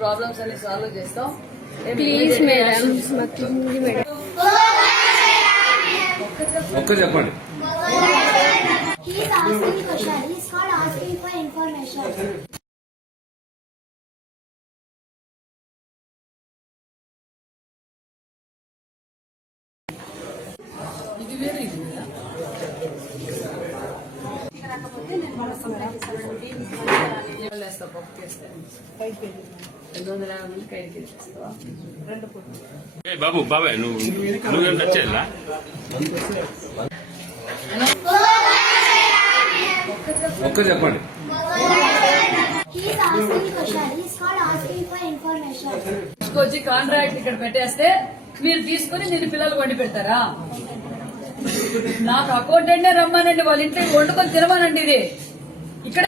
Problems అన్ని solve చేస్తాం. Please madam, ఒక్క చెప్పండి. He is asking question. He is not asking for information. ఇది వేరే ఇది కదా. వేస్తా పప్పు చేస్తాను. 250 కైకి చేస్తావా? 2 పూటలు. బాబు బాబాయ్ నువ్వేం వచ్చేలా ఒక్క చెప్పండి. He is asking question. He is not asking for information. తీసుకొచ్చి కాంట్రాక్ట్ ఇక్కడ పెట్టేస్తే మీరు తీసుకుని నేను పిల్లలు వండి పెడతారా? నాకు అకౌంటెంట్ రమ్మానండి, వాళ్ళ ఇంటికి వండుకొని తినమానండి. ఇది ఇక్కడ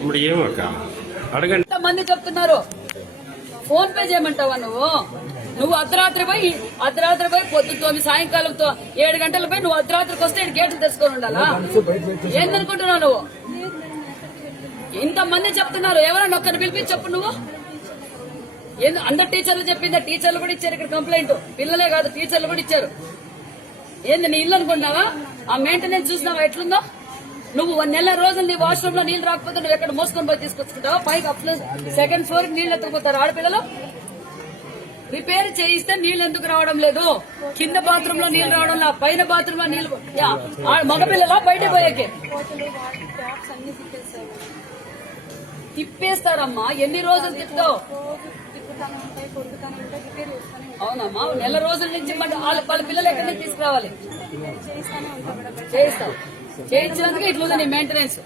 ఇప్పుడు ఏమక్క అడగండి. మంది చెప్తున్నారు ఫోన్ పే చేయమంటావా? నువ్వు అర్ధరాత్రి పోయి పొద్దుతో సాయంకాలంతో 7 గంటల పోయి నువ్వు అర్ధరాత్రికి వస్తే గేట్లు తెచ్చుకొని ఉండాలా? ఏందనుకుంటున్నావు నువ్వు? ఇంతమంది చెప్తున్నారు, ఎవరైనా ఒక్కరిని పిలిపించి చెప్పు. నువ్వు అందరు టీచర్లు చెప్పిందా? టీచర్లు కూడా ఇచ్చారు ఇక్కడ కంప్లైంట్. పిల్లలే కాదు, టీచర్లు కూడా ఇచ్చారు. ఏంది నీ ఇల్లు అనుకున్నావా? ఆ మెయింటెనెన్స్ చూసినావా ఎట్లుందో? నువ్వు 1 నెల రోజులు నీ వాష్రూమ్ లో నీళ్లు రాకపోతే నువ్వు ఎక్కడ మోసుకొని పోయి తీసుకొచ్చుకుంటావా? పైకి 2nd ఫ్లోర్ నీళ్లు ఎత్తుకుపోతారు ఆడపిల్లలు. రిపేర్ చేయిస్తే నీళ్లు ఎందుకు రావడం లేదు? కింద బాత్రూమ్ లో నీళ్లు రావడం లేదు, పైన బాత్రూమ్ లో నీళ్లు. మగపిల్లలా బయట పోయాకే తిప్పేస్తారమ్మా. ఎన్ని రోజులు తిప్పుతావు? అవునమ్మా, నెల రోజుల నుంచి వాళ్ళ పిల్లలు ఎక్కడి నుంచి తీసుకురావాలి? చేయిస్తావు. చేయించినందుకు ఇట్లుంది నీ మెయింటెనెన్స్.